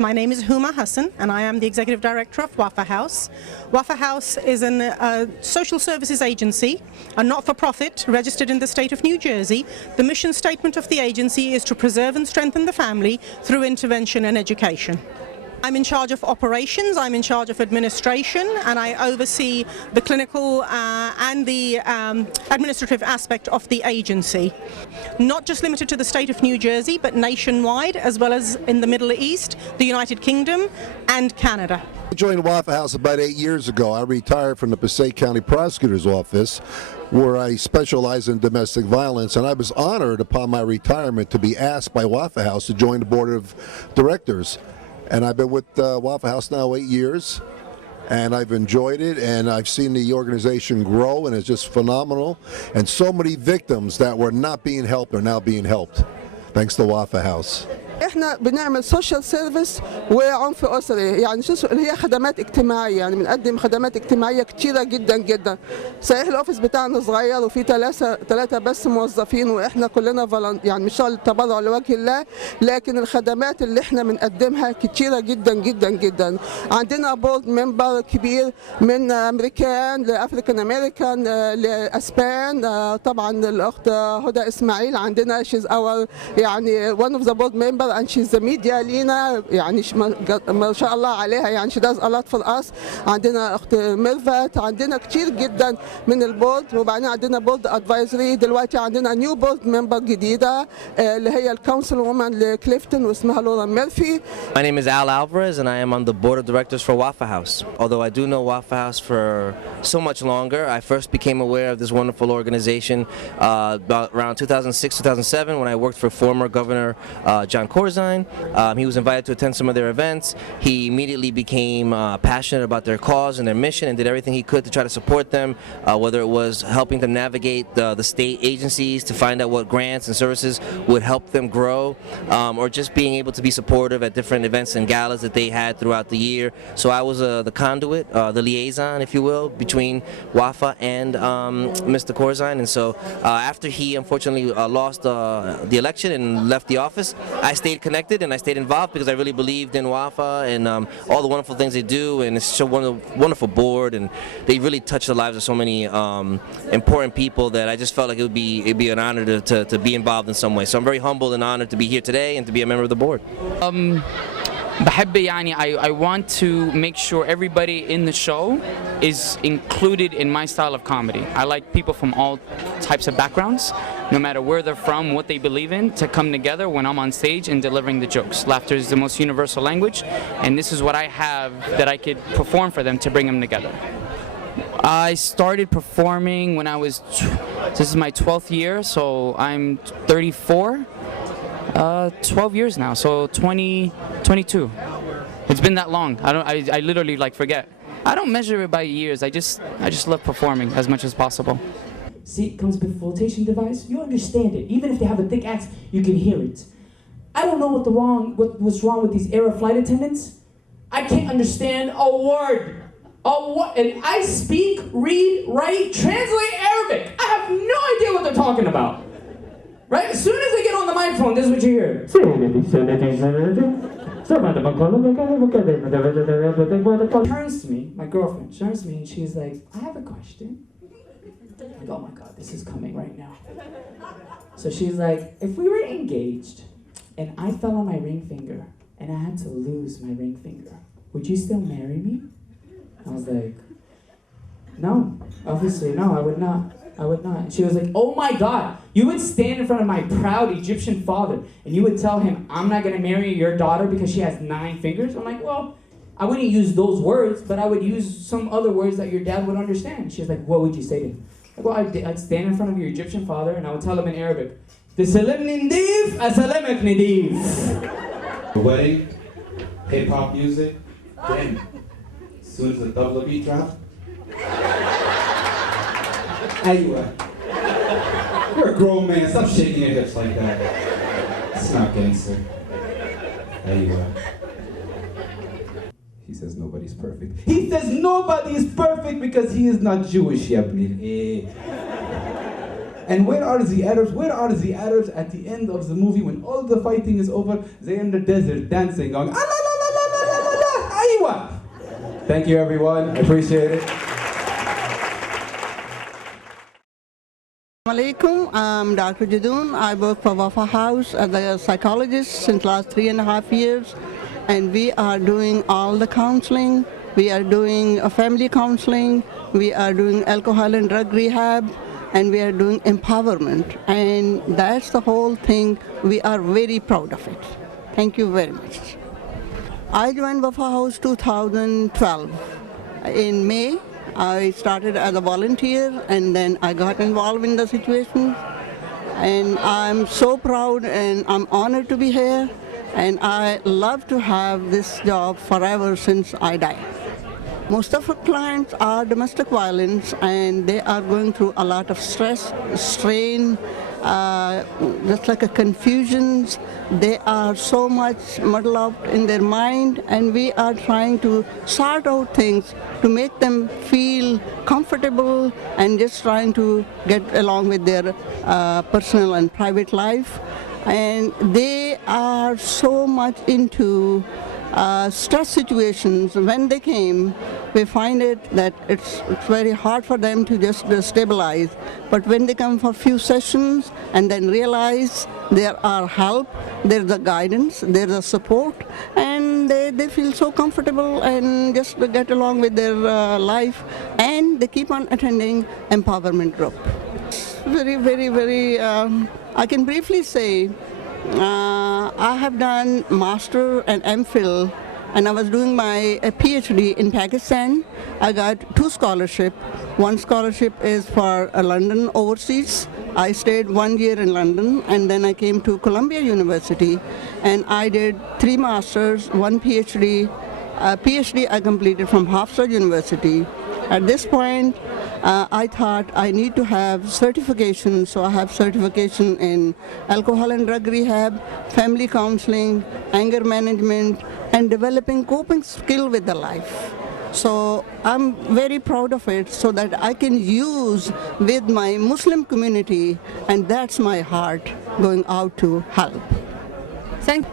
My name is Huma Hassan, and I am the Executive Director of Wafa House. Wafa House is a social services agency, a not-for-profit registered in the state of New Jersey. The mission statement of the agency is to preserve and strengthen the family through intervention and education. I'm in charge of operations, I'm in charge of administration, and I oversee the clinical and the administrative aspect of the agency. Not just limited to the state of New Jersey, but nationwide, as well as in the Middle East, the United Kingdom, and Canada. I joined Wafa House about 8 years ago. I retired from the Passaic County Prosecutor's Office, where I specialize in domestic violence, and I was honored upon my retirement to be asked by Wafa House to join the board of directors. And I've been with Wafa House now 8 years, and I've enjoyed it, and I've seen the organization grow, and it's just phenomenal. And so many victims that were not being helped are now being helped, thanks to Wafa House. احنا بنعمل سوشيال سيرفيس وعنف اسري، يعني اللي هي خدمات اجتماعيه، يعني بنقدم خدمات اجتماعيه كتيره جدا جدا. صحيح الاوفيس بتاعنا صغير وفي ثلاثه بس موظفين، واحنا كلنا يعني بنشتغل التبرع لوجه الله، لكن الخدمات اللي احنا بنقدمها كتيره جدا جدا جدا. عندنا بورد ممبر كبير من امريكان لافريكان امريكان لاسبان، طبعا الاخت هدى اسماعيل عندنا شيز اور يعني one of the board members and she's the media لينا، يعني ما شاء الله عليها، يعني she does a lot for us. عندنا اخت ميرفت، عندنا كتير جدا من البورد، وبعدين عندنا بورد ادفايزري. دلوقتي عندنا نيو بورد ممبر جديده اللي هي الكونسل وومن لكليفتون واسمها لورا ميرفي. My name is Al Alvarez and I am on the board of directors for Wafa House. Although I do know Wafa House for so much longer, I first became aware of this wonderful organization about around 2006-2007 when I worked for former Governor John Corzine. He was invited to attend some of their events. He immediately became passionate about their cause and their mission and did everything he could to try to support them, whether it was helping them navigate the state agencies to find out what grants and services would help them grow, or just being able to be supportive at different events and galas that they had throughout the year. So I was the conduit, the liaison, if you will, between Wafa and Mr. Corzine. And so after he unfortunately lost the election and left the office, I stayed connected and I stayed involved because I really believed in Wafa and all the wonderful things they do, and it's so wonderful board, and they really touch the lives of so many important people that I just felt like it'd be an honor to be involved in some way. So I'm very humbled and honored to be here today and to be a member of the board. بحب يعني I want to make sure everybody in the show is included in my style of comedy. I like people from all types of backgrounds, no matter where they're from, what they believe in, to come together when I'm on stage and delivering the jokes. Laughter is the most universal language, and this is what I have that I could perform for them to bring them together. I started performing when I was, this is my 12th year, so I'm 34. 12 years now, so 22. It's been that long. I literally like forget. I don't measure it by years. I just love performing as much as possible. Seat comes with a flotation device. You understand it. Even if they have a thick accent, you can hear it. I don't know what's wrong with these air flight attendants. I can't understand a word. And I speak, read, write, translate Arabic. I have no idea what they're talking about. Right? As soon as they get on the microphone, this is what you hear. Turns to me, my girlfriend turns to me, and she's like, I have a question. I'm like, oh my God, this is coming right now. So she's like, if we were engaged and I fell on my ring finger and I had to lose my ring finger, would you still marry me? I was like, no, obviously no, I would not. I would not. And she was like, oh my God, you would stand in front of my proud Egyptian father and you would tell him, I'm not gonna marry your daughter because she has 9 fingers? I'm like, well, I wouldn't use those words, but I would use some other words that your dad would understand. She's like, what would you say to him? Like, well, I'd stand in front of your Egyptian father and I would tell him in Arabic, The wedding, hip hop music, then as soon as the tabla beat drops, Aywa. You're a grown man, stop shaking your hips like that. It's not gangster. Aywa. He says nobody's perfect. He says nobody is perfect because he is not Jewish, yabni. And where are the Arabs? Where are the Arabs at the end of the movie when all the fighting is over? They're in the desert dancing, going, ah, la, la, la, Thank you, everyone. I appreciate it. Alaikum. I'm Dr. Jadoon. I work for Wafa House as a psychologist since last 3.5 years, and we are doing all the counseling. We are doing family counseling. We are doing alcohol and drug rehab, and we are doing empowerment. And that's the whole thing. We are very proud of it. Thank you very much. I joined Wafa House 2012. In May, I started as a volunteer, and then I got involved in the situation. And I'm so proud and I'm honored to be here. And I love to have this job forever since I died. Most of our clients are domestic violence, and they are going through a lot of stress, strain, just like a confusions. They are so much muddled up in their mind, and we are trying to sort out things to make them feel comfortable and just trying to get along with their personal and private life. And they are so much into stress situations. When they came, we find it that it's very hard for them to just stabilize. But when they come for a few sessions and then realize there are help, there's a guidance, there's a support, and they feel so comfortable and just get along with their life, and they keep on attending empowerment group. Very, very, very, I can briefly say, I have done Master and MPhil, and I was doing my PhD in Pakistan. I got 2 scholarships. One scholarship is for London overseas. I stayed 1 year in London, and then I came to Columbia University, and I did 3 masters, 1 PhD. PhD I completed from Hofstra University. At this point, I thought I need to have certification, so I have certification in alcohol and drug rehab, family counseling, anger management, and developing coping skill with the life. So I'm very proud of it, so that I can use with my Muslim community, and that's my heart, going out to help. Thank you.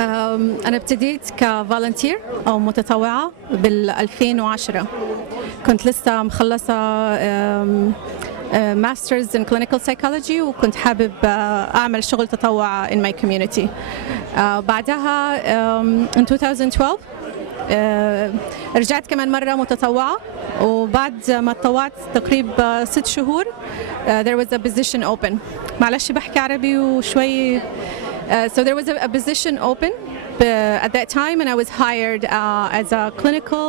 أنا ابتديت كفالنتير أو متطوعة بال2010. كنت لسه مخلصة ماسترز in clinical psychology، وكنت حابب أعمل شغل تطوع in my community. بعدها in 2012 رجعت كمان مرة متطوعة، وبعد ما تطوعت تقريبا 6 شهور there was a position open. معلش بحكي عربي وشوي. So there was a position open at that time, and I was hired as a clinical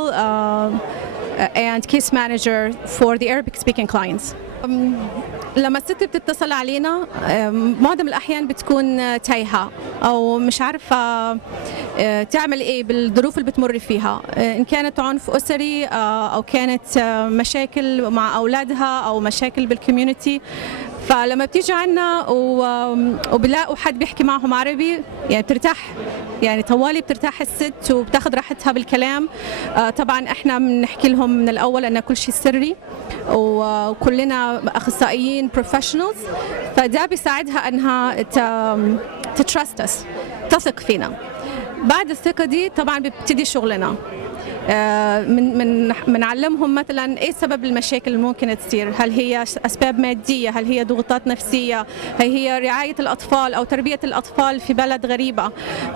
and case manager for the Arabic-speaking clients. لما الست بتتصل علينا معظم الأحيان بتكون تايهة أو مش عارفة تعمل إيه بالظروف اللي بتمر فيها، إن كانت عنف أسري أو كانت مشاكل مع أولادها أو مشاكل بالكوميونتي. فلما بتيجي عنا وبلاقوا حد بيحكي معهم عربي، يعني بترتاح، يعني طوالي بترتاح الست وبتاخذ راحتها بالكلام. طبعا احنا بنحكي لهم من الاول ان كل شيء سري، وكلنا اخصائيين بروفيشنالز، فده بيساعدها انها تترست اس، تثق فينا. بعد الثقه دي طبعا بيبتدي شغلنا. بنعلمهم مثلا ايه سبب المشاكل اللي ممكن تصير، هل هي اسباب ماديه، هل هي ضغوطات نفسيه، هل هي رعايه الاطفال او تربيه الاطفال في بلد غريبه.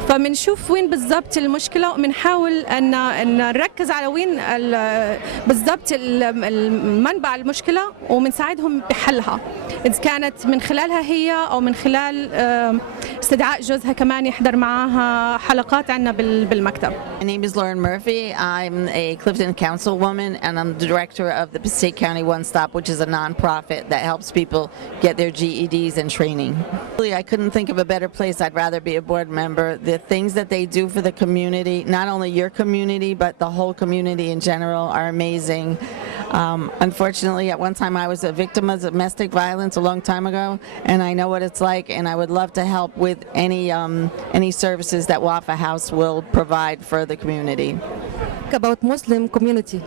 فبنشوف وين بالضبط المشكله، وبنحاول ان نركز على وين بالضبط المنبع المشكله، وبنساعدهم بحلها، اذا كانت من خلالها هي او من خلال استدعاء جوزها كمان يحضر معاها حلقات عندنا بالمكتب. My name is Lauren Murphy. I'm a Clifton councilwoman, and I'm the director of the Passaic County One Stop, which is a nonprofit that helps people get their GEDs and training. Really, I couldn't think of a better place. I'd rather be a board member. The things that they do for the community, not only your community, but the whole community in general, are amazing. Unfortunately, at one time I was a victim of domestic violence a long time ago, and I know what it's like, and I would love to help with any services that Wafa House will provide for the community. About Muslim community.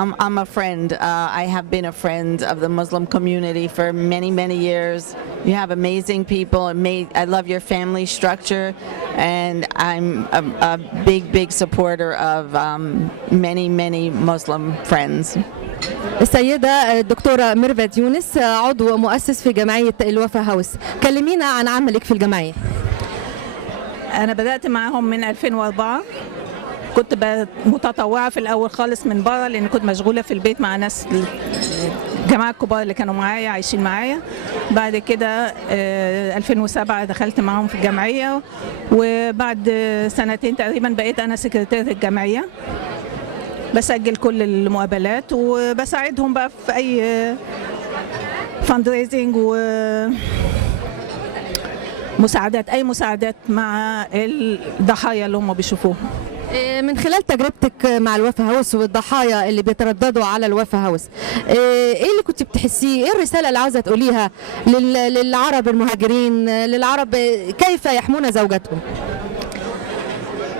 I'm a friend. I have been a friend of the Muslim community for many, many years. You have amazing people. I love your family structure, and I'm a big, big supporter of many, many Muslim friends. السيدة الدكتورة ميرفت يونس عضو مؤسس في جمعية الوفا هاوس. كلمينا عن عملك في الجمعية. أنا بدأت معاهم من 2004. كنت متطوعة في الأول خالص من بره، لأن كنت مشغولة في البيت مع ناس الجماعة الكبار اللي كانوا معايا عايشين معايا. بعد كده 2007 دخلت معاهم في الجمعية، وبعد سنتين تقريبا بقيت أنا سكرتيرة الجمعية، بسجل كل المقابلات وبساعدهم بقى في أي فاندريزنج ومساعدات، أي مساعدات مع الضحايا اللي هم بيشوفوهم. من خلال تجربتك مع الوفا هاوس والضحايا اللي بيترددوا على الوفا هاوس، ايه اللي كنت بتحسيه؟ ايه الرساله اللي عاوزه تقوليها للعرب المهاجرين، للعرب كيف يحمون زوجاتهم؟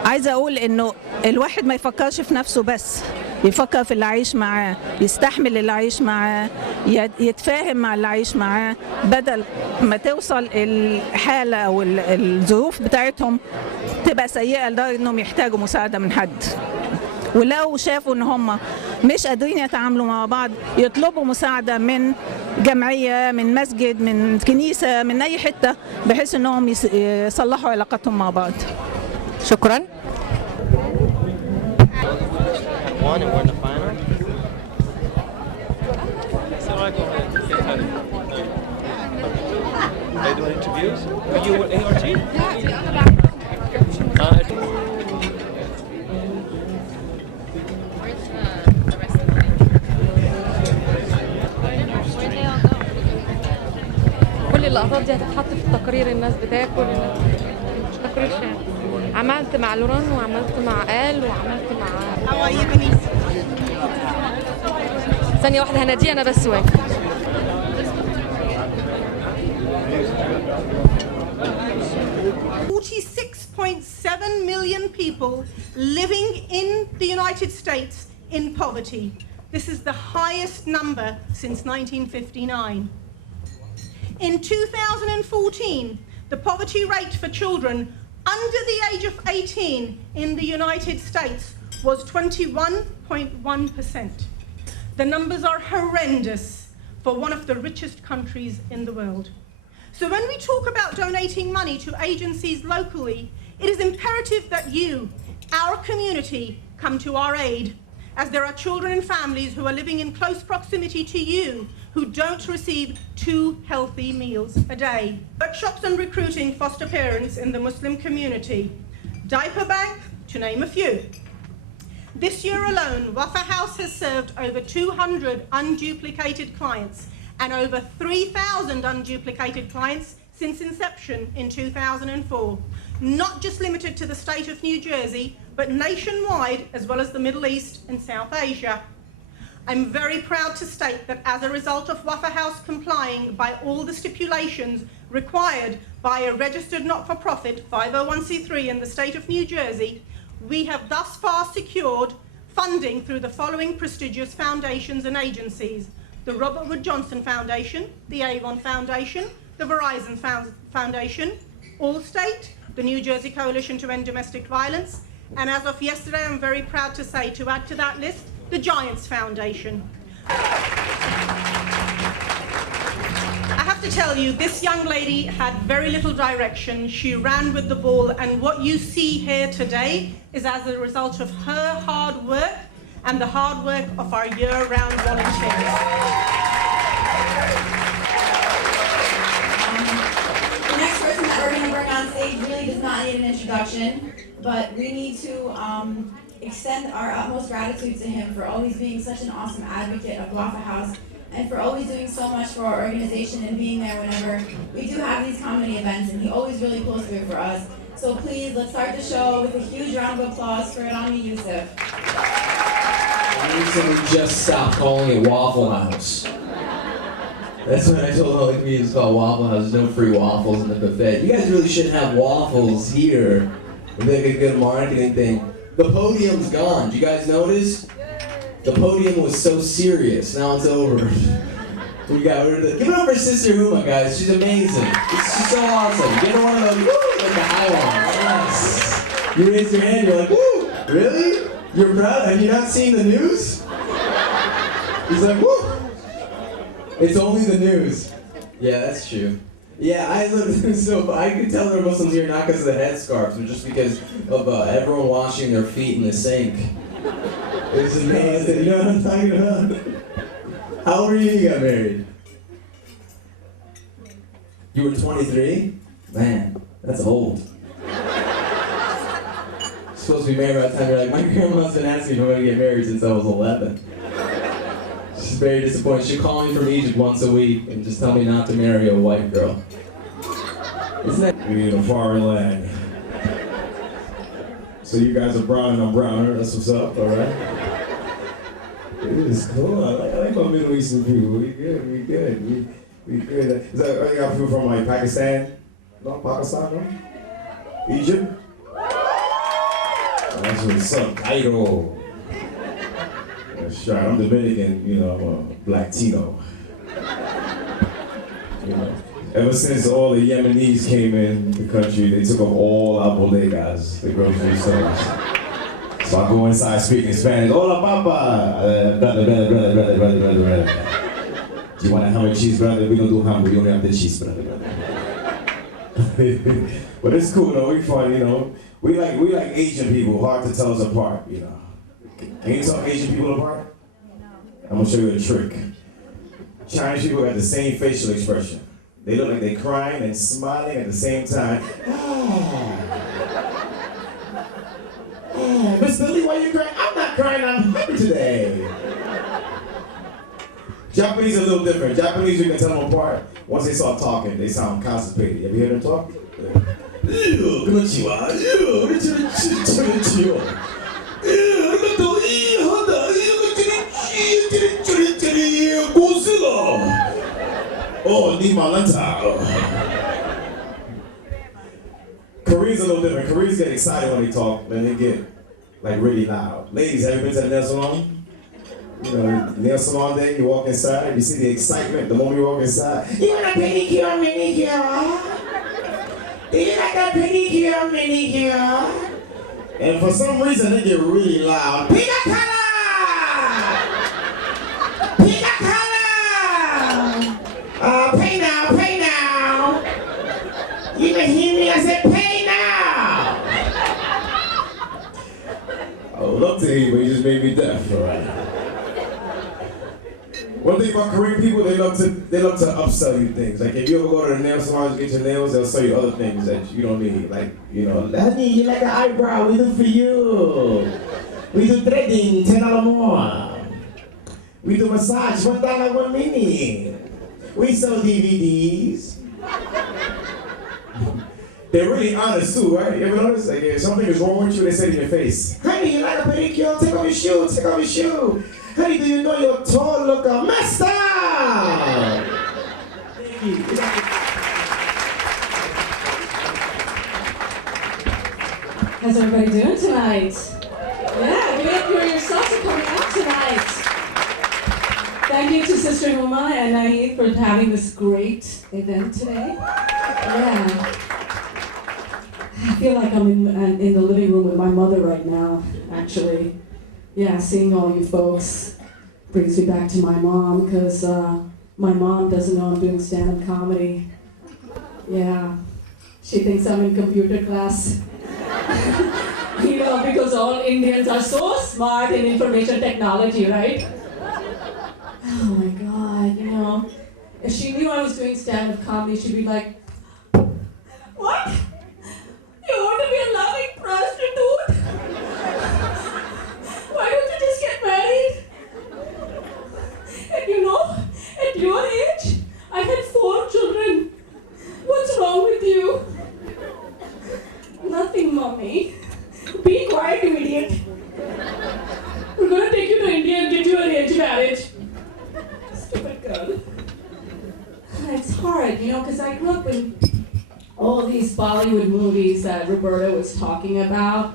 عايزه اقول انه الواحد ما يفكرش في نفسه بس، يفكر في اللي عايش معاه، يستحمل اللي عايش معاه، يتفاهم مع اللي عايش معاه، بدل ما توصل الحاله او الظروف بتاعتهم تبقى سيئه لدرجه انهم يحتاجوا مساعده من حد. ولو شافوا ان هم مش قادرين يتعاملوا مع بعض، يطلبوا مساعده من جمعيه، من مسجد، من كنيسه، من اي حته، بحيث انهم يصلحوا علاقتهم مع بعض. شكرا. كل اللقطات دي هتتحط في التقرير، الناس بتاكل، مش تقرير شامل. عملت مع لوران وعملت مع آل وعملت مع ثانية واحدة هناديه أنا بس واقف. 46.7 million people living in the United States in poverty. This is the highest number since 1959. In 2014, the poverty rate for children under the age of 18 in the United States was 21.1%. The numbers are horrendous for one of the richest countries in the world. So when we talk about donating money to agencies locally, it is imperative that you, our community, come to our aid, as there are children and families who are living in close proximity to you who don't receive 2 healthy meals a day. Workshops on recruiting foster parents in the Muslim community, diaper bank, to name a few. This year alone, Wafa House has served over 200 unduplicated clients and over 3,000 unduplicated clients since inception in 2004, not just limited to the state of New Jersey, but nationwide as well as the Middle East and South Asia. I'm very proud to state that as a result of Wafa House complying by all the stipulations required by a registered not-for-profit 501c3 in the state of New Jersey, we have thus far secured funding through the following prestigious foundations and agencies: the Robert Wood Johnson Foundation, the Avon Foundation, the Verizon Foundation, Allstate, the New Jersey Coalition to End Domestic Violence, and as of yesterday, I'm very proud to say, to add to that list, the Giants Foundation. I have to tell you, this young lady had very little direction. She ran with the ball, and what you see here today is as a result of her hard work and the hard work of our year-round volunteers. The next person that we're going to bring on stage really does not need an introduction, but we need to extend our utmost gratitude to him for always being such an awesome advocate of Wafa House and for always doing so much for our organization and being there whenever we do have these comedy events, and he always really pulls through for us. So please, let's start the show with a huge round of applause for Rami Youssef. I need someone to just stop calling it Waffle House. That's what I told all the comedians, called Waffle House. There's no free waffles in the buffet. You guys really should have waffles here. It'd be like a good marketing thing. The podium's gone. Did you guys notice? The podium was so serious. Now it's over. We got give it up for Sister Huma, guys. She's amazing. She's so awesome. Give her one of those, woo, like the high ones. Yes. You raised your hand. You're like, woo, really? You're proud? Have you not seen the news? He's like, woo. It's only the news. Yeah, that's true. Yeah, so I could tell there were Muslims here not because of the headscarves, but just because of everyone washing their feet in the sink. It was amazing. You know what I'm talking about? How old were you when you got married? You were 23? Man, that's old. You're supposed to be married by the time you're like, my grandma's been asking me if I'm going to get married since I was 11. She's very disappointed. She'll call me from Egypt once a week and just tell me not to marry a white girl. Isn't that? We in a foreign land. So you guys are brown and I'm browner. That's what's up, all right? It is cool. I like my Middle Eastern people. We good. We good. We good. Is that, you got people from like Pakistan? No, Pakistan, no? Egypt? Oh, that's what's up. Cairo. That's right. I'm Dominican. You know, I'm a Black Tino. You know, ever since all the Yemenis came in the country, they took up all our bodegas, the grocery stores. So I go inside speaking Spanish. Hola, papa. Brother. Do you want a ham and cheese, brother? We don't do ham. We only have the cheese, brother. But it's cool, though. We fun, you know. We like Asian people. Hard to tell us apart, you know. Can you tell Asian people apart? I'm gonna show you a trick. Chinese people got the same facial expression. They look like they're crying and smiling at the same time. Miss Lily, why are you crying? I'm not crying, I'm happy today. Japanese are a little different. Japanese, you can tell them apart. Once they start talking, they sound constipated. You ever hear them talk? Oh, ni malanta. Koreans are a little different. Koreans get excited when they talk, then they get like really loud. Ladies, have you been to the nail salon? You know, nail salon day, you walk inside, you see the excitement the moment you walk inside. You want a pedicure, manicure? Do you like a pedicure, manicure? And for some reason, they get really loud. Pina colada! Pina colada! Pay now, pay now! You can hear me, I said pay now! I would love to hear you, but you just made me deaf, all right? One thing about Korean people, they love to upsell you things. Like if you ever go to the nail salon to get your nails, they'll sell you other things that you don't need. Like, you know, honey, you like an eyebrow, we do for you. We do threading, $10 more. We do massage, $1, 1 minute. We sell DVDs. They're really honest too, right? You ever notice? Like if something is wrong with you, they say it in your face. Honey, you like a pedicure? Take off your shoe, take off your shoe. Honey, do you know your toe look a messed up? Thank you. How's everybody doing tonight? Yeah, give it up for yourselves for coming out tonight. Thank you to Sister Huma and Naeed for having this great event today. Yeah. I feel like I'm in the living room with my mother right now, actually. Yeah, seeing all you folks brings me back to my mom, because my mom doesn't know I'm doing stand-up comedy. Yeah, she thinks I'm in computer class. You know, because all Indians are so smart in information technology, right? Oh my God, you know, if she knew I was doing stand-up comedy, she'd be like, what? You want to be a loving prostitute? Why don't you just get married? And you know, at your age, I had 4 children. What's wrong with you? Nothing, Mommy. Be quiet, you idiot. We're gonna take you to India and get you arranged marriage. Stupid girl. It's hard, you know, because I grew up in all these Bollywood movies that Roberta was talking about.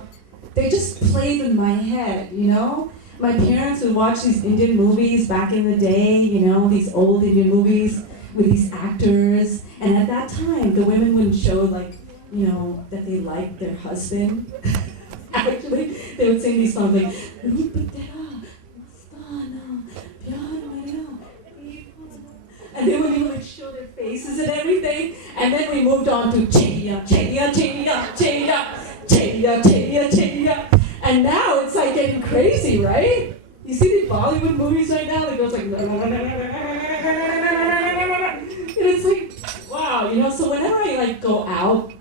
They just played in my head, you know? my parents would watch these Indian movies back in the day, you know, these old Indian movies with these actors. And at that time, the women wouldn't show, like, you know, that they liked their husband. Actually, they would sing these songs like, and they would even like show their faces and everything. And then we moved on to Cheya, Cheya, Cheya, Cheya, Cheya, Cheya, Cheya. And now it's like getting crazy, right? You see the Bollywood movies right now? It goes like, and it's like, wow, you know. So whenever I like go out,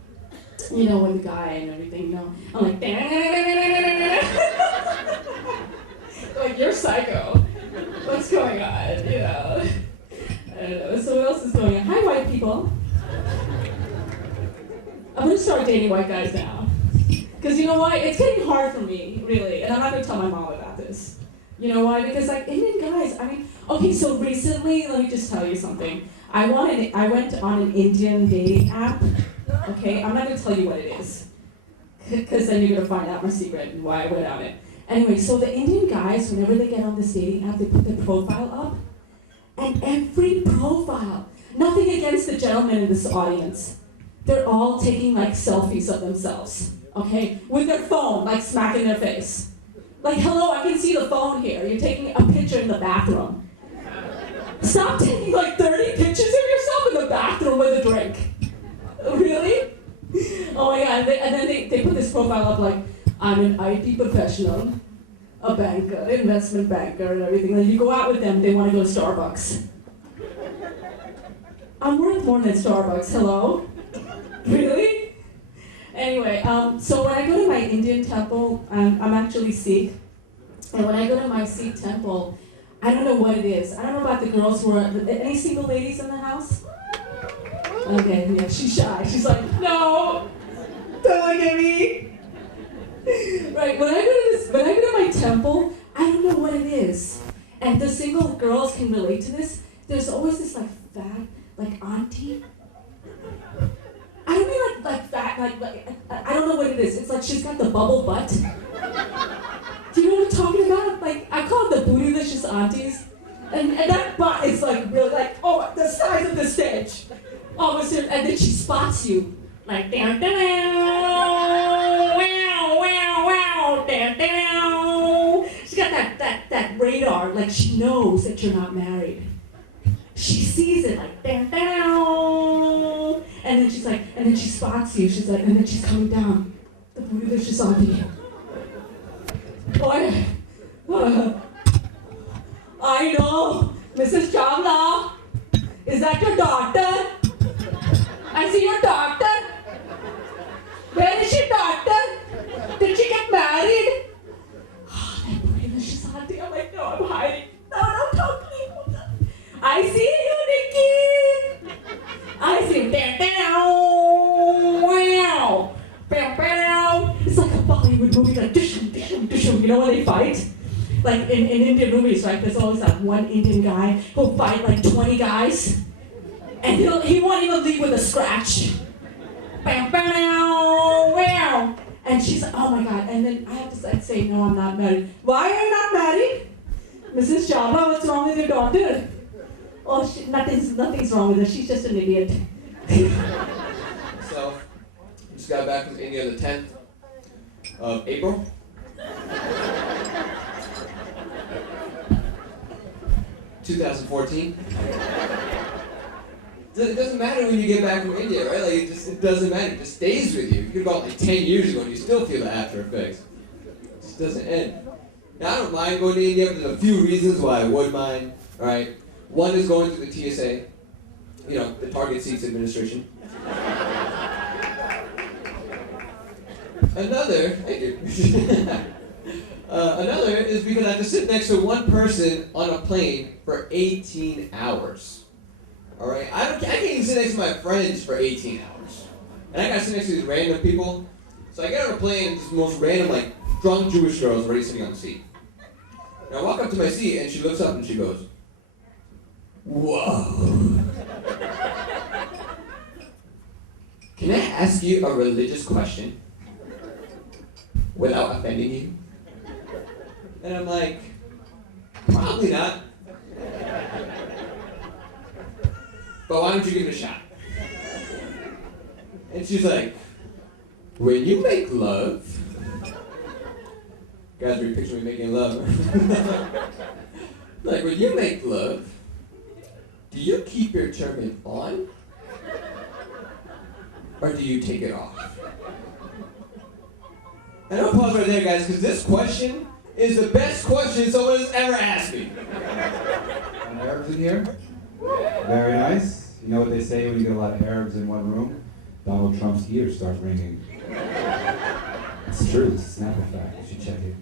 you know, with the guy and everything, you know, I'm like, like you're psycho. What's going on? You know. I don't know. So what else is going on? Hi, white people. I'm gonna start dating white guys now. Because you know why? It's getting hard for me, really. And I'm not gonna tell my mom about this. You know why? Because like Indian guys, I mean, okay, so recently, let me just tell you something. I went on an Indian dating app. Okay, I'm not gonna tell you what it is. Because then you're gonna find out my secret and why I went on it. Anyway, so the Indian guys, whenever they get on this dating app, they put their profile up. And every profile, nothing against the gentlemen in this audience, they're all taking like selfies of themselves, okay? With their phone, like smacking their face. Like, hello, I can see the phone here. You're taking a picture in the bathroom. Stop taking like 30 pictures of yourself in the bathroom with a drink. Really? Oh my God, and then they put this profile up like, I'm an IT professional, a banker, investment banker and everything. Then you go out with them, they want to go to Starbucks. I'm worth more than Starbucks, hello? Really? Anyway, so when I go to my Indian temple, I'm actually Sikh. And when I go to my Sikh temple, I don't know what it is. I don't know about the girls who are, any single ladies in the house? Okay, yeah, she's shy. She's like, no, don't look at me. Right, when I go to my temple, I don't know what it is. And the single girls can relate to this. There's always this like fat, like auntie. I don't mean like fat, like I don't know what it is. It's like she's got the bubble butt. Do you know what I'm talking about? Like I call it the bootylicious aunties. And that butt is like really like, oh, the size of the stage. Almost, and then she spots you. Like, down, down, wow, wow, wow, down, down. She's got that radar, like she knows that you're not married. She sees it, like, down, down. And then she's like, and then she spots you. She's like, and then she's coming down. The bootylicious auntie. Boy, I know, Mrs. Chavla, is that your daughter? I see your daughter. Where is your daughter? Did she get married? Oh, that bootylicious auntie. I'm like, no, I'm hiding. No, don't talk to me. I see you, Nikki. I see you. Wow. It's like a Bollywood movie, like dishum, dishum, dishum. You know when they fight? Like in Indian movies, right? There's always that one Indian guy who'll fight like 20 guys. And he won't even leave with a scratch. And she's like, oh my God. And then I have to like, say, no, I'm not married. Why are you not married? Mrs. Sharma, what's wrong with your daughter? Oh, nothing's wrong with her. She's just an idiot. So, just got back from India the 10th of April. 2014. It doesn't matter when you get back from India, right? Like it doesn't matter. It just stays with you. You could go like 10 years ago and you still feel the after effects. It just doesn't end. Now I don't mind going to India, but there's a few reasons why I would mind. All right. One is going through the TSA, you know, the Target Seats Administration. Another is because I have to sit next to one person on a plane for 18 hours. All right, I can't even sit next to my friends for 18 hours. And I gotta sit next to these random people. So I get on a plane and this most random, like, drunk Jewish girl is already sitting on the seat. And I walk up to my seat and she looks up and she goes, whoa. Can I ask you a religious question without offending you? And I'm like, Probably not. But why don't you give it a shot? And she's like, when you make love, guys, we picture me making love. Like, when you make love, do you keep your turban on? Or do you take it off? And I'll pause right there, guys, because this question is the best question someone has ever asked me. Arabs in here? Very nice. You know what they say when you get a lot of Arabs in one room? Donald Trump's ears start ringing. It's true, it's a Snapple fact. You should check it.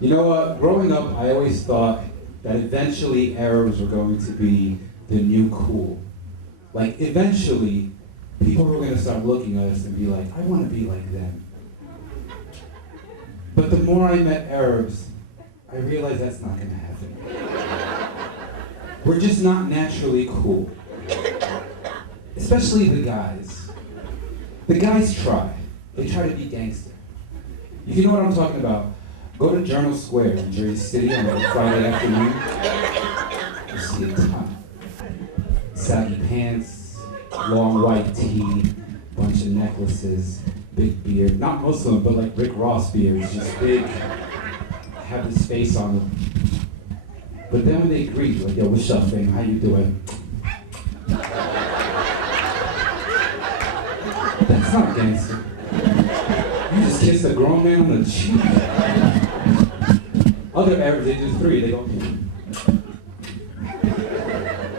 You know what? Growing up, I always thought that eventually Arabs were going to be the new cool. Like, eventually, people were going to start looking at us and be like, I want to be like them. But the more I met Arabs, I realized that's not going to happen. We're just not naturally cool. Especially the guys. The guys try. They try to be gangster. If you know what I'm talking about, go to Journal Square in Jersey City on a Friday afternoon. You see a ton. Saggy pants, long white tee, bunch of necklaces, big beard. Not Muslim, but like Rick Ross beards, just big, have this face on them. But then when they greet, like, yo, what's up, fam? How you doing? That's not gangster. You just kissed a grown man on the cheek. Other Arabs, they do three, they go,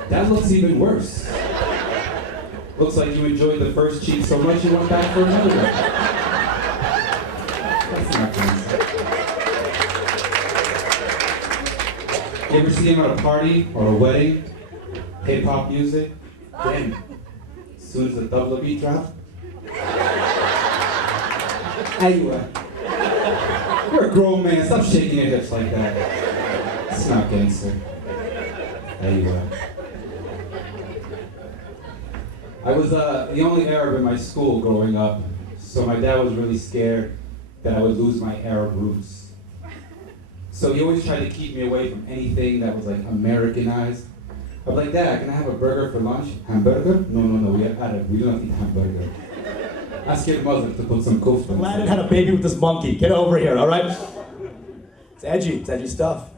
that looks even worse. Looks like you enjoyed the first cheek so much you went back for another one. That's not gangster. You ever see him at a party or a wedding? Hip-hop music? Damn. As soon as the tabla beat drops. Anyway. You're a grown man. Stop shaking your hips like that. It's not gangster. Anyway. I was the only Arab in my school growing up, so my dad was really scared that I would lose my Arab roots. So he always tried to keep me away from anything that was like Americanized. I'm like, Dad, can I have a burger for lunch? Hamburger? No, we are Arab. We do not eat hamburger. Ask your mother to put some kufta. Aladdin had a baby with this monkey. Get over here, all right? It's edgy stuff.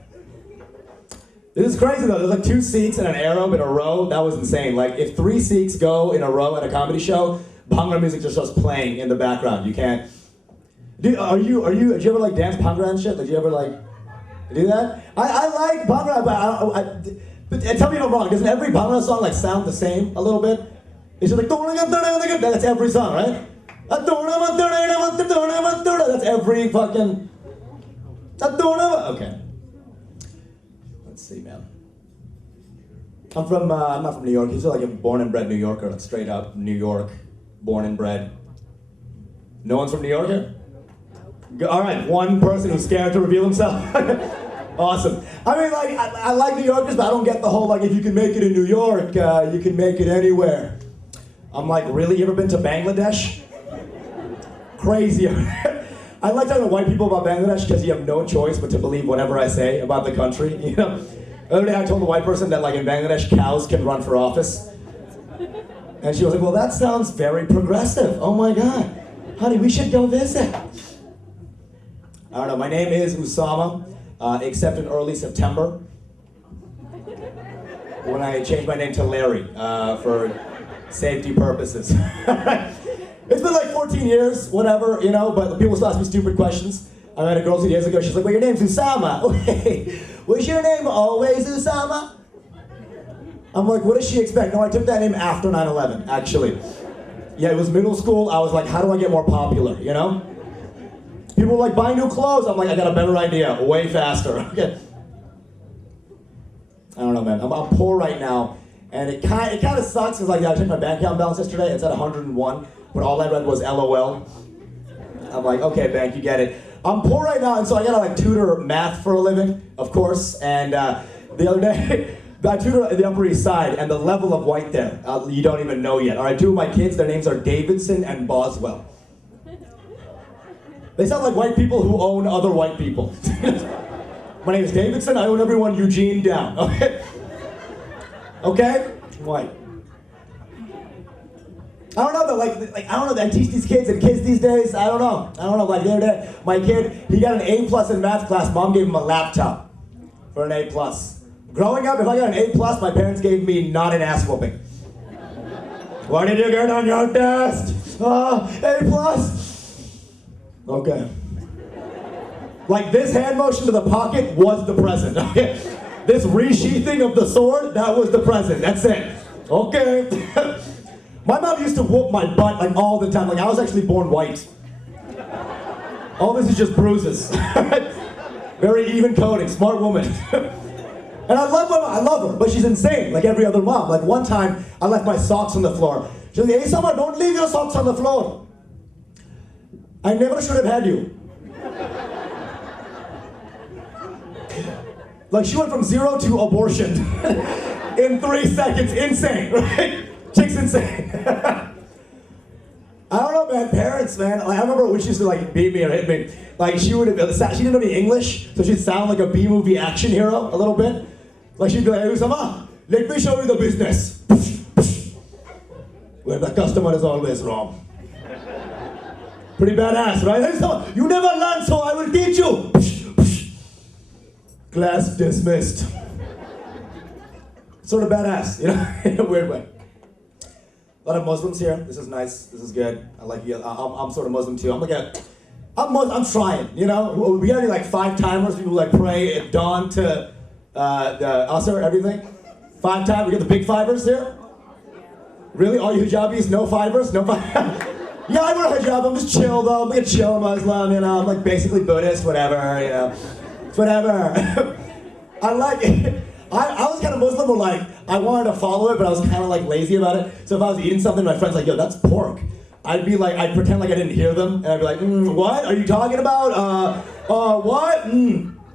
This is crazy though. There's like 2 Sikhs and an Arab in a row. That was insane. Like if 3 Sikhs go in a row at a comedy show, Bhangra music just starts playing in the background. You can't. Did you ever like dance Bhangra and shit? Did you ever like do that? I like Bhangra, but tell me if I'm wrong. Doesn't every Bhangra song like sound the same a little bit? It's just like that's every song, right? That's every fucking. Okay. Let's see, man. I'm not from New York. He's like a born and bred New Yorker, like straight up New York, born and bred. No one's from New York here? All right, one person who's scared to reveal himself. Awesome. I mean, like, I like New Yorkers, but I don't get the whole, like, if you can make it in New York, you can make it anywhere. I'm like, really? You ever been to Bangladesh? Crazy. I like talking to white people about Bangladesh because you have no choice but to believe whatever I say about the country, you know? The other day I told a white person that like in Bangladesh, cows can run for office. And she was like, well, that sounds very progressive. Oh my God. Honey, we should go visit. I don't know, my name is Usama, except in early September, when I changed my name to Larry for safety purposes. It's been like 14 years, whatever, you know, but people still ask me stupid questions. I met a girl 2 days ago, she's like, well, your name's Usama. Wait, was your name always Usama? I'm like, what does she expect? No, I took that name after 9/11, actually. Yeah, it was middle school, I was like, how do I get more popular, you know? People were like, buy new clothes. I'm like, I got a better idea, way faster. Okay. I don't know, man. I'm poor right now, and it kind of sucks because like I checked my bank account balance yesterday. It's at 101, but all I read was LOL. I'm like, okay, bank, you get it. I'm poor right now, and so I gotta like tutor math for a living, of course. And the other day, I tutor at the Upper East Side, and the level of white there, you don't even know yet. All right, 2 of my kids, their names are Davidson and Boswell. They sound like white people who own other white people. My name is Davidson. I owe everyone Eugene down. Okay? Okay? White. I don't know though, like I don't know, I teach these kids these days, I don't know, like the other day, my kid, he got an A+ in math class, mom gave him a laptop for an A+. Growing up, if I got an A+, my parents gave me not an ass whooping. What did you get on your test? A+. Okay. Like this hand motion to the pocket was the present. Okay? This resheathing of the sword, that was the present, that's it. Okay. My mom used to whoop my butt like all the time. Like I was actually born white. All this is just bruises. Very even coating, smart woman. And I love her, but she's insane, like every other mom. Like one time, I left my socks on the floor. She was like, hey Summer, don't leave your socks on the floor. I never should have had you. Like she went from 0 to abortion in 3 seconds, insane, right? Chick's insane. I don't know, man. Parents, man. Like, I remember when she used to like beat me or hit me. Like she would have. She didn't know any English, so she'd sound like a B-movie action hero a little bit. Like she'd be like, "Hey, Usama, let me show you the business." Where the customer is always wrong. Pretty badass, right? Hey, Usama, you never learn, so I will teach you. Class dismissed. Sort of badass, you know, in a weird way. A lot of Muslims here. This is nice. This is good. I like you. I'm sort of Muslim too. I'm trying. You know, we got any like 5 timers. People like pray at dawn to the Asr, everything. 5 times. We got the big fivers here. Really, all you hijabis? No fivers? No fivers? Yeah, I wear a hijab. I'm just chill though. I'm like a chill Muslim. You know, I'm like basically Buddhist. Whatever. You know, whatever. I like it. I was kind of Muslim where like, I wanted to follow it, but I was kind of like lazy about it. So if I was eating something, my friend's like, yo, that's pork. I'd pretend like I didn't hear them, and I'd be like, what are you talking about? What?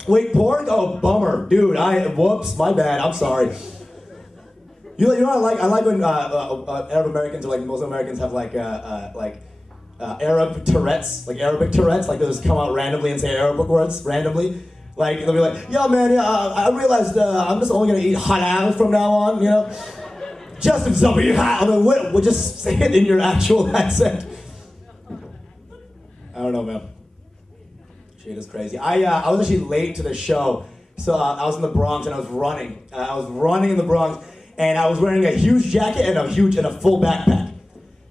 Wait, pork? Oh, bummer. Dude, whoops, my bad, I'm sorry. You know what I like? I like when Arab Americans or like Muslim Americans have like Arab Tourette's, like Arabic Tourette's, like they'll just come out randomly and say Arabic words randomly. Like, they'll be like, yeah, man, I realized I'm just only gonna eat halal from now on, you know? Just if somebody, I mean, we'll just say it in your actual accent. I don't know, man. Shit is crazy. I was actually late to the show. So I was in the Bronx and I was running. I was running in the Bronx and I was wearing a huge jacket and a full backpack.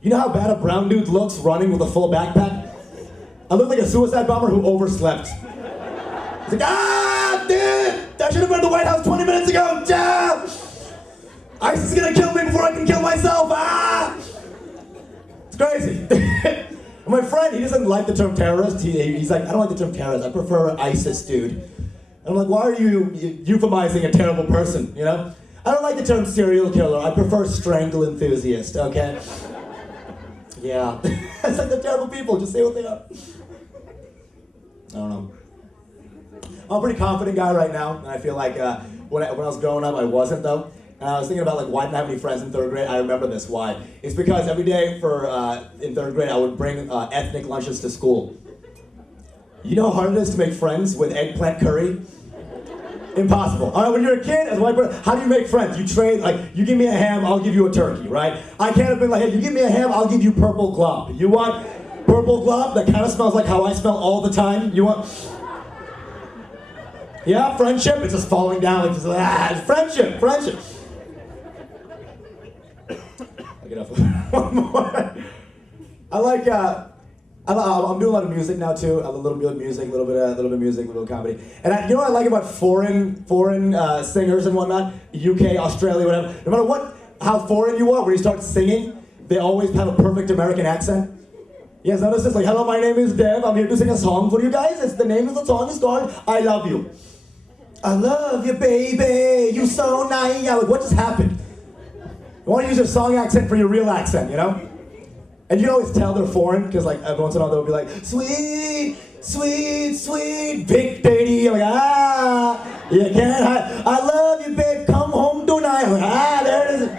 You know how bad a brown dude looks running with a full backpack? I look like a suicide bomber who overslept. It's like, dude, I should have been at the White House 20 minutes ago. ISIS is gonna kill me before I can kill myself. It's crazy. And my friend, he doesn't like the term terrorist. He's like, I don't like the term terrorist. I prefer ISIS, dude. And I'm like, why are you euphemizing a terrible person, you know? I don't like the term serial killer. I prefer strangle enthusiast, okay? Yeah. It's like the terrible people. Just say what they are. I don't know. I'm a pretty confident guy right now, and I feel like when I was growing up, I wasn't though. And I was thinking about like why didn't I have any friends in 3rd grade. I remember this. Why? It's because every day in 3rd grade, I would bring ethnic lunches to school. You know how hard it is to make friends with eggplant curry? Impossible. All right, when you're a kid, as a white person, how do you make friends? You trade, like, you give me a ham, I'll give you a turkey, right? I can't have been like, hey, you give me a ham, I'll give you purple glop. You want purple glop that kind of smells like how I smell all the time? You want... Yeah, friendship, it's just falling down like this. Friendship. I'll get off one more. I'm doing a lot of music now too. A little bit of music, a little bit of music, a little comedy. And you know what I like about foreign singers and whatnot, UK, Australia, whatever. No matter how foreign you are, when you start singing, they always have a perfect American accent. You guys notice this? Like, hello, my name is Dev. I'm here to sing a song for you guys. The name of the song is called "I Love You." I love you, baby. You so nice. Like, what just happened? You want to use your song accent for your real accent, you know? And you can always tell they're foreign, because like every once in a while they'll be like, sweet, sweet, sweet, big daddy. I'm like, you can't hide. I love you, babe, come home tonight. I'm like, there it is.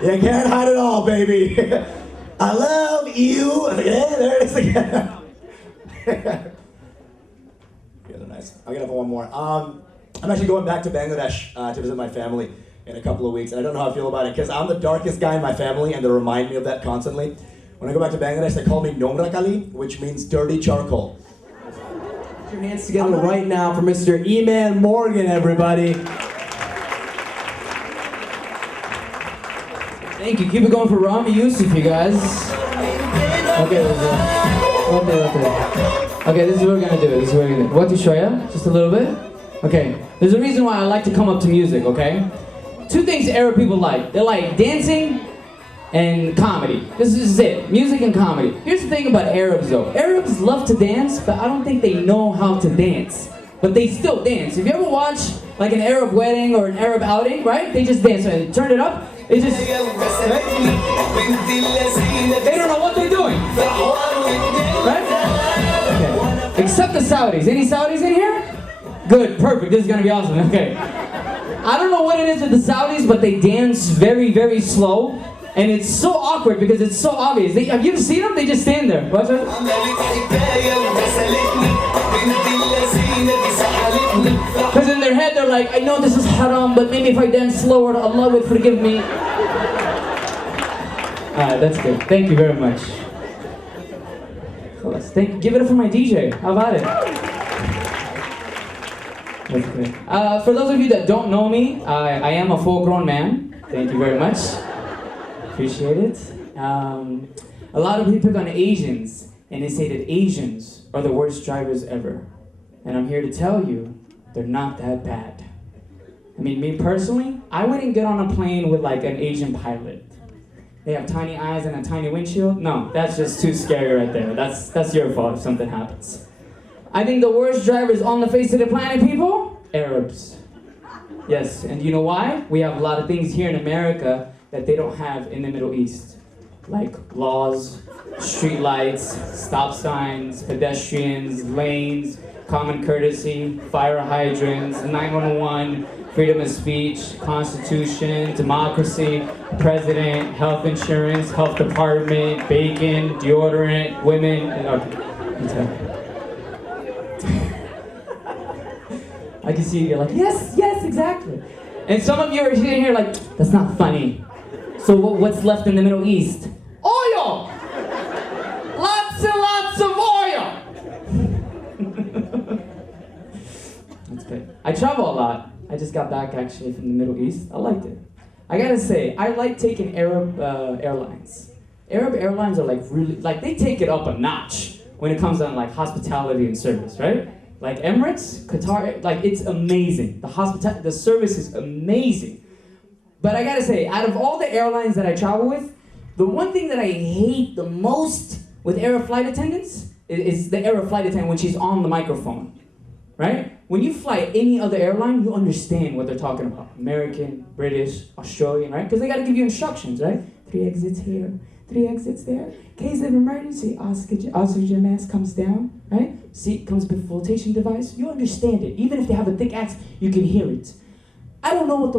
You can't hide it all, baby. I love you. I'm like, yeah, there it is again. You guys are nice. I'll get up for one more. I'm actually going back to Bangladesh to visit my family in a couple of weeks, and I don't know how I feel about it because I'm the darkest guy in my family, and they remind me of that constantly. When I go back to Bangladesh, they call me Nomra Kali, which means dirty charcoal. Put your hands together right now for Mr. Eman Morgan, everybody. Thank you. Keep it going for Rami Yusuf, you guys. Okay, okay, this is what we're gonna do. This is what we're gonna do. What to show you? Just a little bit? Okay. There's a reason why I like to come up to music, okay? Two things Arab people like. They like dancing and comedy. This is it. Music and comedy. Here's the thing about Arabs though. Arabs love to dance, but I don't think they know how to dance. But they still dance. If you ever watch like an Arab wedding or an Arab outing, right? They just dance and turn it up. They just, right? They don't know what they're doing. Right? Okay. Except the Saudis. Any Saudis in here? Good, perfect. This is gonna be awesome. Okay. I don't know what it is with the Saudis, but they dance very, very slow. And it's so awkward because it's so obvious. Have you ever seen them? They just stand there. Watch it. Because in their head they're like, I know this is haram, but maybe if I dance slower, Allah would forgive me. Alright, that's good. Thank you very much. Give it up for my DJ. How about it? That's good. For those of you that don't know me, I am a full-grown man. Thank you very much. Appreciate it. A lot of people pick on Asians, and they say that Asians are the worst drivers ever. And I'm here to tell you, they're not that bad. I mean, me personally, I wouldn't get on a plane with like an Asian pilot. They have tiny eyes and a tiny windshield. No, that's just too scary right there. That's your fault if something happens. I think the worst drivers on the face of the planet, people, Arabs. Yes, and you know why? We have a lot of things here in America that they don't have in the Middle East. Like laws, street lights, stop signs, pedestrians, lanes, common courtesy, fire hydrants, 911, freedom of speech, constitution, democracy, president, health insurance, health department, bacon, deodorant, women. I can see you're like, yes, yes, exactly. And some of you are sitting here like, that's not funny. So what's left in the Middle East? Oil! Lots and lots of oil! That's good. I travel a lot. I just got back actually from the Middle East. I liked it. I gotta say, I like taking Arab airlines. Arab airlines are like really, like they take it up a notch when it comes on like hospitality and service, right? Like Emirates, Qatar, like it's amazing. The service is amazing. But I gotta say, out of all the airlines that I travel with, the one thing that I hate the most with Arab flight attendants is the Arab flight attendant when she's on the microphone, right? When you fly any other airline, you understand what they're talking about. American, British, Australian, right? Because they gotta give you instructions, right? 3 exits here, 3 exits there. Case of emergency, oxygen mask comes down, right? Seat comes with flotation device. You understand it. Even if they have a thick accent, you can hear it. I don't know what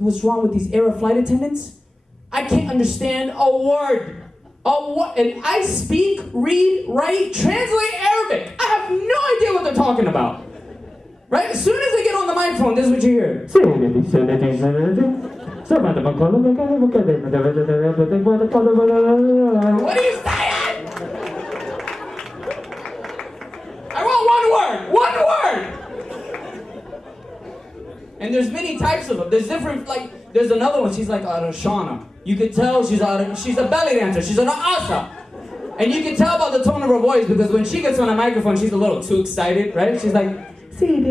was wrong with these Arab flight attendants. I can't understand a word. And I speak, read, write, translate Arabic. I have no idea what they're talking about. Right? As soon as they get on the microphone, this is what you hear. What are you saying? I want one word. And there's many types of them. There's different, like, there's another one, she's like Arashana. You could tell she's a belly dancer, she's an asa. And you can tell by the tone of her voice because when she gets on a microphone, she's a little too excited, right? She's like, Bandit!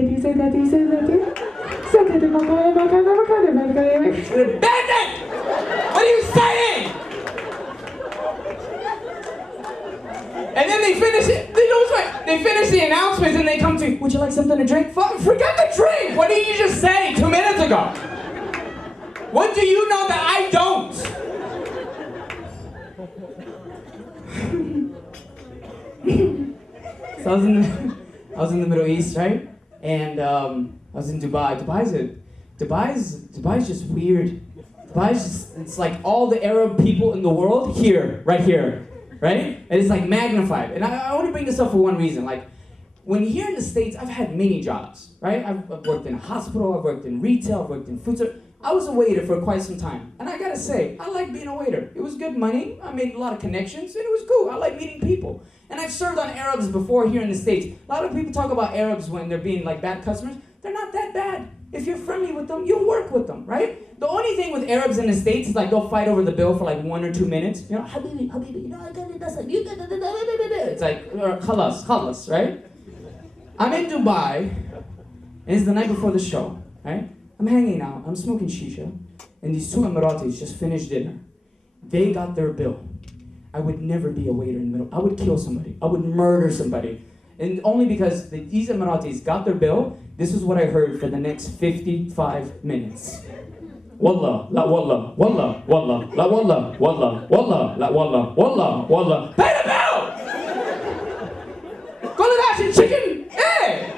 What are you saying? And then they finish it, they finish the announcements and they come to, would you like something to drink? Forget the drink! What did you just say 2 minutes ago? What do you know that I don't? So I was in the Middle East, right? And I was in Dubai. Dubai's just weird. It's like all the Arab people in the world here, right here, right? And it's like magnified. And I want to bring this up for one reason. Like, When here in the States, I've had many jobs, right? I've worked in a hospital, I've worked in retail, I've worked in food service. I was a waiter for quite some time. And I gotta say, I like being a waiter. It was good money, I made a lot of connections, and it was cool. I like meeting people. And I've served on Arabs before here in the States. A lot of people talk about Arabs when they're being like bad customers. They're not that bad. If you're friendly with them, you'll work with them, right? The only thing with Arabs in the States is like they'll fight over the bill for like 1 or 2 minutes. You know, Habibi, Habibi, you know, I got it, that's like, you got it, it's like, khalas, right? I'm in Dubai, and it's the night before the show, right? I'm hanging out, I'm smoking shisha, and these two Emiratis just finished dinner. They got their bill. I would never be a waiter in the middle. I would kill somebody. I would murder somebody. And only because these Emiratis got their bill, this is what I heard for the next 55 minutes. Wallah, la wallah, wallah, wallah, la wallah, wallah, wallah, la wallah, wallah, wallah. Pay the bill! Go to that and chicken. Hey!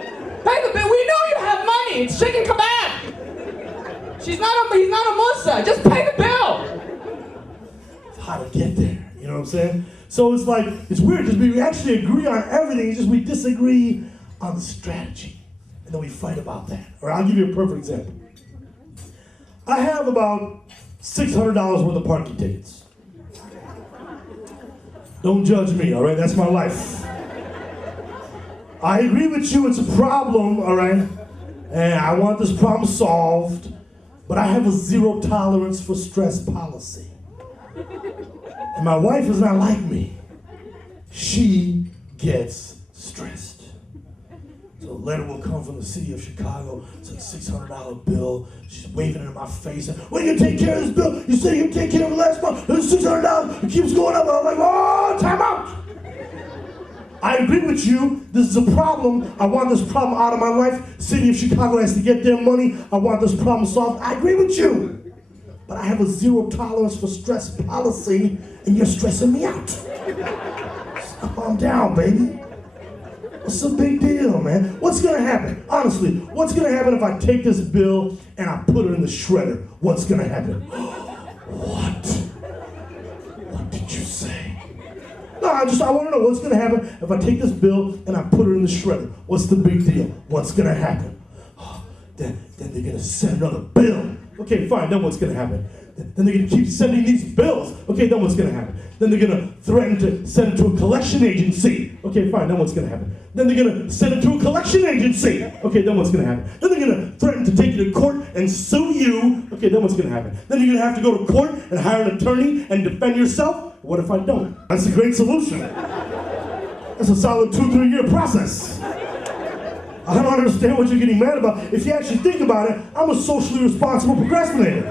Pay the bill. We know you have money. It's chicken kebab. He's not a Musa. Just pay the bill. It's how to get there. You know what I'm saying? So it's like, it's weird because we actually agree on everything. It's just we disagree on the strategy. And then we fight about that. Or I'll give you a perfect example. I have about $600 worth of parking tickets. Don't judge me, all right? That's my life. I agree with you, it's a problem, all right? And I want this problem solved, but I have a zero tolerance for stress policy. And my wife is not like me. She gets stressed. So a letter will come from the city of Chicago. It's like $600 bill. She's waving it in my face. When you take care of this bill? You said you take care of it last month. It's $600. It keeps going up. I'm like, oh, time out. I agree with you. This is a problem. I want this problem out of my life. City of Chicago has to get their money. I want this problem solved. I agree with you. But I have a zero tolerance for stress policy, and you're stressing me out. Just calm down, baby. What's the big deal, man? What's gonna happen? Honestly, what's gonna happen if I take this bill and I put it in the shredder? What's gonna happen? What? What did you say? No, I wanna know what's gonna happen if I take this bill and I put it in the shredder. What's the big deal? What's gonna happen? Then they're gonna send another bill. Okay, fine, then what's gonna happen? Then they're gonna keep sending these bills. Okay, then what's gonna happen? Then they're gonna threaten to send it to a collection agency. Okay, fine, then what's gonna happen? Then they're gonna send it to a collection agency. Okay, then what's gonna happen? Then they're gonna threaten to take you to court and sue you. Okay, then what's gonna happen? Then you're gonna have to go to court and hire an attorney and defend yourself. What if I don't? That's a great solution. That's a solid 2-3 year process. I don't understand what you're getting mad about. If you actually think about it, I'm a socially responsible procrastinator.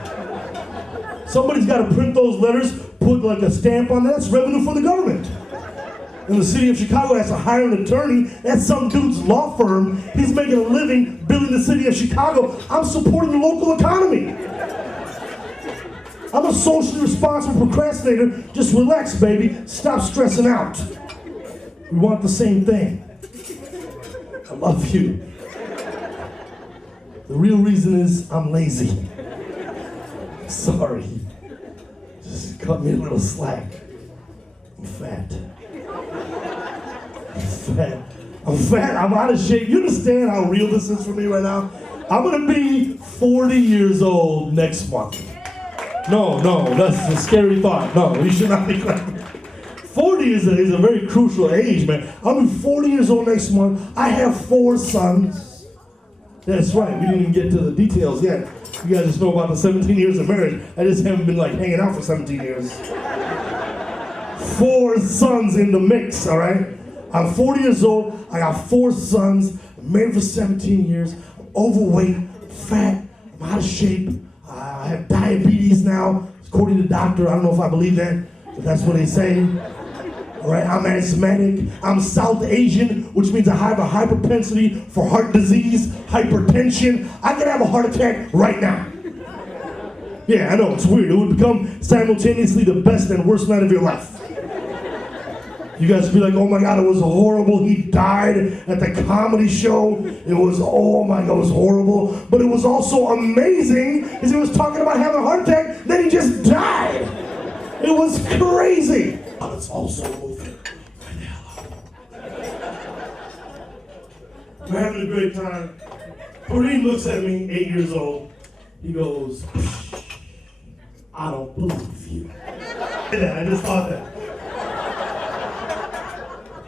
Somebody's got to print those letters, put like a stamp on that. That's revenue for the government. And the city of Chicago has to hire an attorney. That's some dude's law firm. He's making a living billing the city of Chicago. I'm supporting the local economy. I'm a socially responsible procrastinator. Just relax, baby. Stop stressing out. We want the same thing. I love you. The real reason is I'm lazy. Sorry. Just cut me a little slack. I'm fat. I'm fat. I'm out of shape. You understand how real this is for me right now? I'm gonna be 40 years old next month. No, that's a scary thought. No, you should not be glad. 40 is a very crucial age, man. I'll be 40 years old next month. I have 4 sons. That's right, we didn't even get to the details yet. You guys just know about the 17 years of marriage. I just haven't been like hanging out for 17 years. 4 sons in the mix, all right? I'm 40 years old, I got 4 sons, I'm married for 17 years, I'm overweight, fat, I'm out of shape, I have diabetes now, according to the doctor. I don't know if I believe that, but that's what they say. All right, I'm asthmatic, I'm South Asian, which means I have a high propensity for heart disease, hypertension. I could have a heart attack right now. Yeah, I know, it's weird. It would become simultaneously the best and worst night of your life. You guys would be like, oh my God, it was horrible. He died at the comedy show. It was, oh my God, it was horrible. But it was also amazing because he was talking about having a heart attack, then he just died. It was crazy. But it's also over. We're having a great time. Kareem looks at me, 8 years old. He goes, I don't believe you. I just thought that.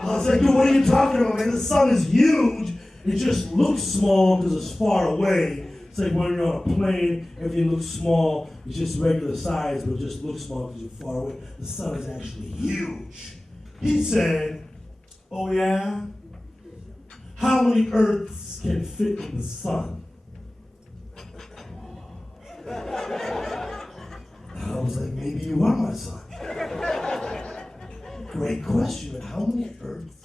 I was like, dude, what are you talking about, man? The sun is huge. It just looks small because it's far away. It's like when you're on a plane, everything looks small. It's just regular size, but it just looks small because you're far away. The sun is actually huge. He said, oh yeah? How many Earths can fit in the sun? I was like, maybe you are my son. Great question, but how many Earths